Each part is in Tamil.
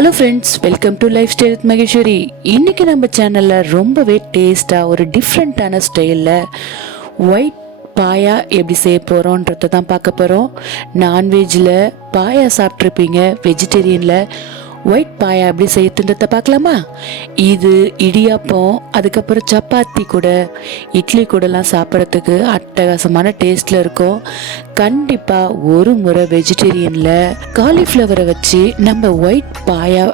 Hello friends, welcome to life style with Maheswari. இன்றைக்கி நம்ம சேனலில் ரொம்பவே டேஸ்ட்டாக ஒரு டிஃப்ரெண்ட்டான ஸ்டைலில் ஒயிட் பாயா எப்படி செய்ய போகிறோன்றதை தான் பார்க்க போகிறோம். நான்வெஜ்ஜில் பாயா சாப்பிட்ருப்பீங்க, வெஜிடேரியனில் ஒயிட் பாயா எப்படி செய்யறதுன்றதை பார்க்கலாமா? இது இடியாப்பம், அதுக்கப்புறம் சப்பாத்தி கூட, இட்லி கூடலாம் சாப்பிட்றதுக்கு அட்டகாசமான டேஸ்ட்டில் இருக்கும். கண்டிப்பாக ஒரு முறை வெஜிடேரியனில் காலிஃப்ளவரை வச்சு நம்ம ஒயிட் பாயா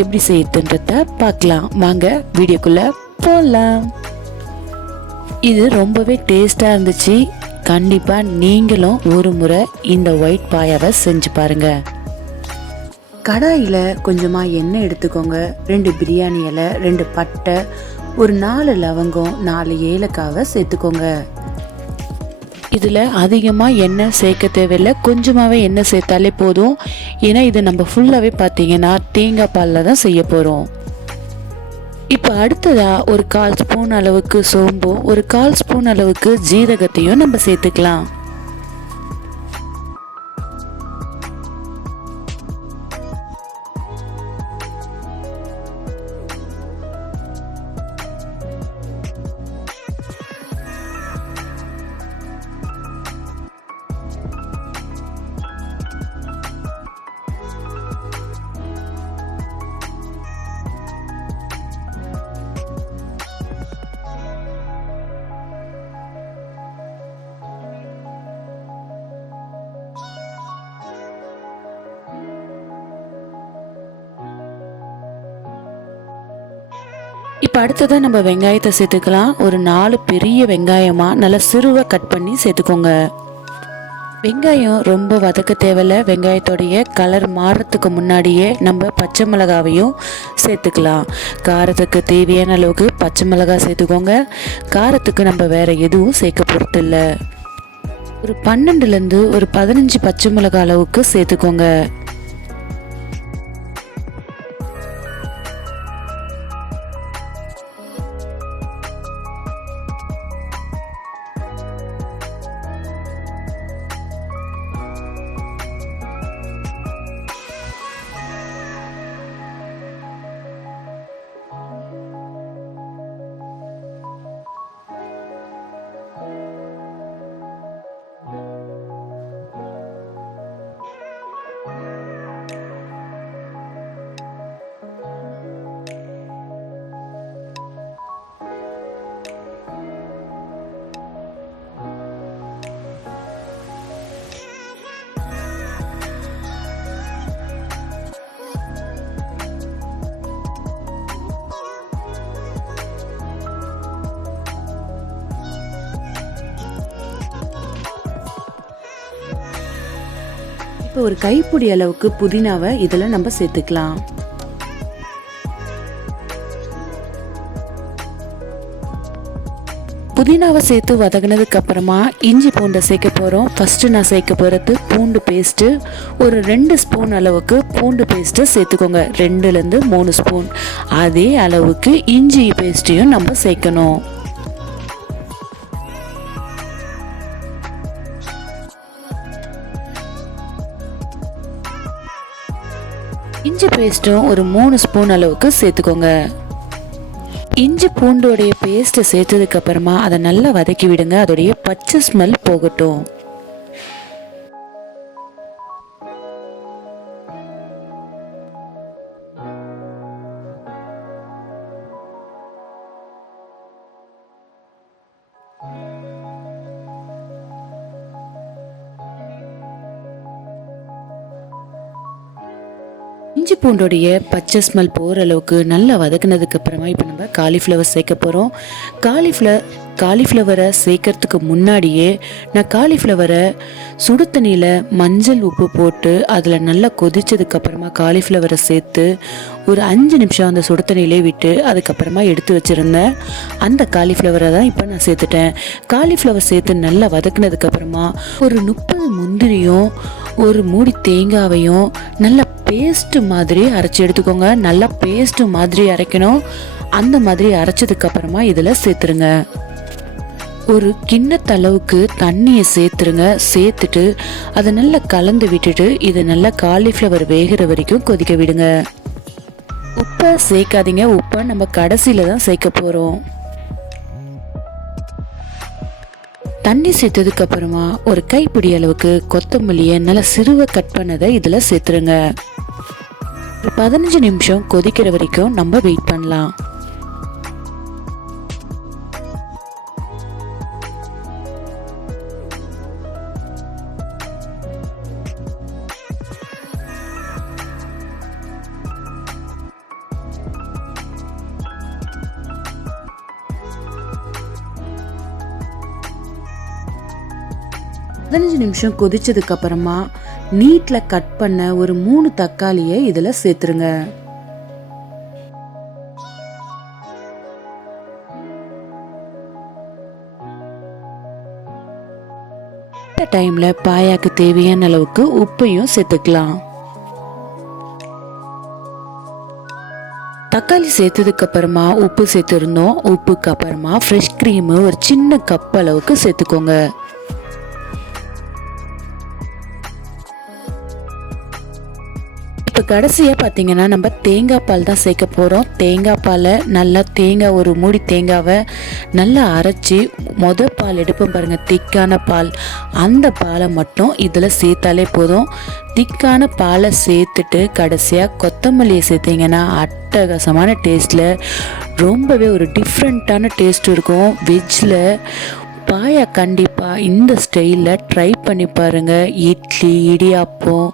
எப்படி செய்யறதுன்றதை பார்க்கலாம். வாங்க வீடியோக்குள்ளே போகலாம். இது ரொம்பவே டேஸ்ட்டாக இருந்துச்சு. கண்டிப்பாக நீங்களும் ஒரு முறை இந்த ஒயிட் பாயாவை செஞ்சு பாருங்கள். கடாயில் கொஞ்சமாக எண்ணெய் எடுத்துக்கோங்க. 2 பிரியாணி இலை, 2 பட்டை, ஒரு 4 லவங்கம், 4 ஏலக்காவை சேர்த்துக்கோங்க. இதில் அதிகமாக எண்ணெய் சேர்க்க தேவையில்லை, கொஞ்சமாகவே எண்ணெய் சேர்த்தாலே போதும். ஏன்னா இது நம்ம ஃபுல்லாகவே பார்த்தீங்கன்னா தேங்காய் பாலில் தான் செய்ய போகிறோம். இப்போ அடுத்ததாக ஒரு 1/4 ஸ்பூன் அளவுக்கு சோம்பும், ஒரு 1/4 ஸ்பூன் அளவுக்கு ஜீரகத்தையும் நம்ம சேர்த்துக்கலாம். இப்போ அடுத்ததான் நம்ம வெங்காயத்தை சேர்த்துக்கலாம். ஒரு 4 பெரிய வெங்காயமாக நல்லா சிறுவாக கட் பண்ணி சேர்த்துக்கோங்க. வெங்காயம் ரொம்ப வதக்க தேவையில்லை. வெங்காயத்தோடைய கலர் மாறுறதுக்கு முன்னாடியே நம்ம பச்சை மிளகாவையும் சேர்த்துக்கலாம். காரத்துக்கு தேவையான அளவுக்கு பச்சை மிளகாய் சேர்த்துக்கோங்க. காரத்துக்கு நம்ம வேறு எதுவும் சேர்க்க போகிறதில்ல. ஒரு 12லேருந்து ஒரு 15 பச்சை மிளகாய் அளவுக்கு சேர்த்துக்கோங்க. இப்போ ஒரு கைப்பிடி அளவுக்கு புதினாவை இதில் நம்ம சேர்த்துக்கலாம். புதினாவை சேர்த்து வதங்கினதுக்கு அப்புறமா இஞ்சி பூண்டை சேர்க்க போகிறோம். ஃபஸ்ட்டு நான் சேர்க்க போகிறது பூண்டு பேஸ்ட்டு. ஒரு 2 ஸ்பூன் அளவுக்கு பூண்டு பேஸ்ட்டை சேர்த்துக்கோங்க. 2லேருந்து 3 ஸ்பூன். அதே அளவுக்கு இஞ்சி பேஸ்ட்டையும் நம்ம சேர்க்கணும். இஞ்சி பேஸ்ட்டும் ஒரு 3 ஸ்பூன் அளவுக்கு சேர்த்துக்கோங்க. இஞ்சி பூண்டோடைய பேஸ்ட்டை சேர்த்ததுக்கு அப்புறமா அதை நல்லா வதக்கி விடுங்க. அதோடைய பச்சை ஸ்மெல் போகட்டும். இஞ்சி பூண்டோடைய பச்சை ஸ்மெல் போகிற அளவுக்கு நல்லா வதக்குனதுக்கு அப்புறமா இப்போ நம்ம காலிஃப்ளவர் சேர்க்க போகிறோம். காலிஃப்ளவரை சேர்க்கறதுக்கு முன்னாடியே நான் காலிஃப்ளவரை சுடு தண்ணியில் மஞ்சள் உப்பு போட்டு அதில் நல்லா கொதிச்சதுக்கப்புறமா காலிஃப்ளவரை சேர்த்து ஒரு 5 நிமிஷம் அந்த சுடு தண்ணியிலே விட்டு அதுக்கப்புறமா எடுத்து வச்சுருந்தேன். அந்த காலிஃப்ளவரை தான் இப்போ நான் சேர்த்துட்டேன். காலிஃப்ளவர் சேர்த்து நல்லா வதக்குனதுக்கப்புறமா ஒரு 30 முந்திரியும் ஒரு மூடி தேங்காவையும் நல்லா பேஸ்ட்டு மாதிரி அரைச்சி எடுத்துக்கோங்க. நல்லா பேஸ்ட்டு மாதிரி அரைக்கணும். அந்த மாதிரி அரைச்சதுக்கு அப்புறமா இதில் சேர்த்துருங்க. ஒரு கிண்ணத்தளவுக்கு தண்ணியை சேர்த்துருங்க. சேர்த்துட்டு அதை நல்லா கலந்து விட்டுட்டு இதை நல்லா காலிஃப்ளவர் வேகிற வரைக்கும் கொதிக்க விடுங்க. உப்பை சேர்க்காதீங்க, உப்பை நம்ம கடைசியில் தான் சேர்க்க போகிறோம். தண்ணி சேர்த்ததுக்கு அப்புறமா ஒரு கைப்பிடி அளவுக்கு கொத்தமல்லியை நல்லா சிறுவை கட் பண்ணதை இதில் சேர்த்துருங்க. ஒரு 15 நிமிஷம் கொதிக்கிற வரைக்கும் நம்ம வெயிட் பண்ணலாம். நிமிஷம் கொதிச்சதுக்கு அப்புறமா நீட்ல கட் பண்ண ஒரு 3 தக்காளியை இதுல சேர்த்துருங்க. இந்த டைம்ல பாயாக்கு தேவையான அளவுக்கு உப்பையும் சேர்த்துக்கலாம். தக்காளி சேர்த்ததுக்கு அப்புறமா உப்பு சேர்த்துருந்தோம். உப்புக்கு அப்புறமா ஃப்ரெஷ் கிரீம் ஒரு சின்ன கப் அளவுக்கு சேர்த்துக்கோங்க. இப்போ கடைசியாக பார்த்தீங்கன்னா நம்ம தேங்காய் பால் தான் சேர்க்க போகிறோம். தேங்காய் பாலை நல்லா ஒரு மூடி தேங்காவை நல்லா அரைச்சி பால் எடுப்போம் பாருங்கள், திக்கான பால், அந்த பாலை மட்டும் இதில் சேர்த்தாலே போதும். திக்கான பாலை சேர்த்துட்டு கடைசியாக கொத்தமல்லியை சேர்த்திங்கன்னா அட்டகாசமான டேஸ்ட்டில் ரொம்பவே ஒரு டிஃப்ரெண்ட்டான டேஸ்ட் இருக்கும். வெஜ்ஜில் பாயா கண்டிப்பாக இந்த ஸ்டைலில் ட்ரை பண்ணி பாருங்கள். இட்லி, இடியாப்பம்,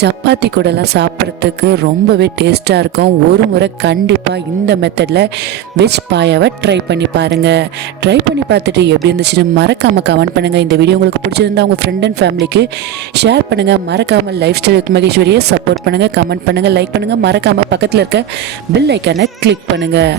சப்பாத்தி கூடலாம் சாப்பிட்றதுக்கு ரொம்பவே டேஸ்ட்டாக இருக்கும். ஒரு முறை கண்டிப்பாக இந்த மெத்தடில் வெஜ் பாயாவை ட்ரை பண்ணி பாருங்கள். ட்ரை பண்ணி பார்த்துட்டு எப்படி இருந்துச்சுன்னு மறக்காமல் கமெண்ட் பண்ணுங்கள். இந்த வீடியோ உங்களுக்கு பிடிச்சிருந்தா உங்கள் ஃப்ரெண்ட் அண்ட் ஃபேமிலிக்கு ஷேர் பண்ணுங்கள். மறக்காமல் லைஃப் ஸ்டைல் வித் மகேஸ்வரியை சப்போர்ட் பண்ணுங்கள், கமெண்ட் பண்ணுங்கள், லைக் பண்ணுங்கள். மறக்காமல் பக்கத்தில் இருக்க பெல் ஐக்கானை கிளிக் பண்ணுங்கள்.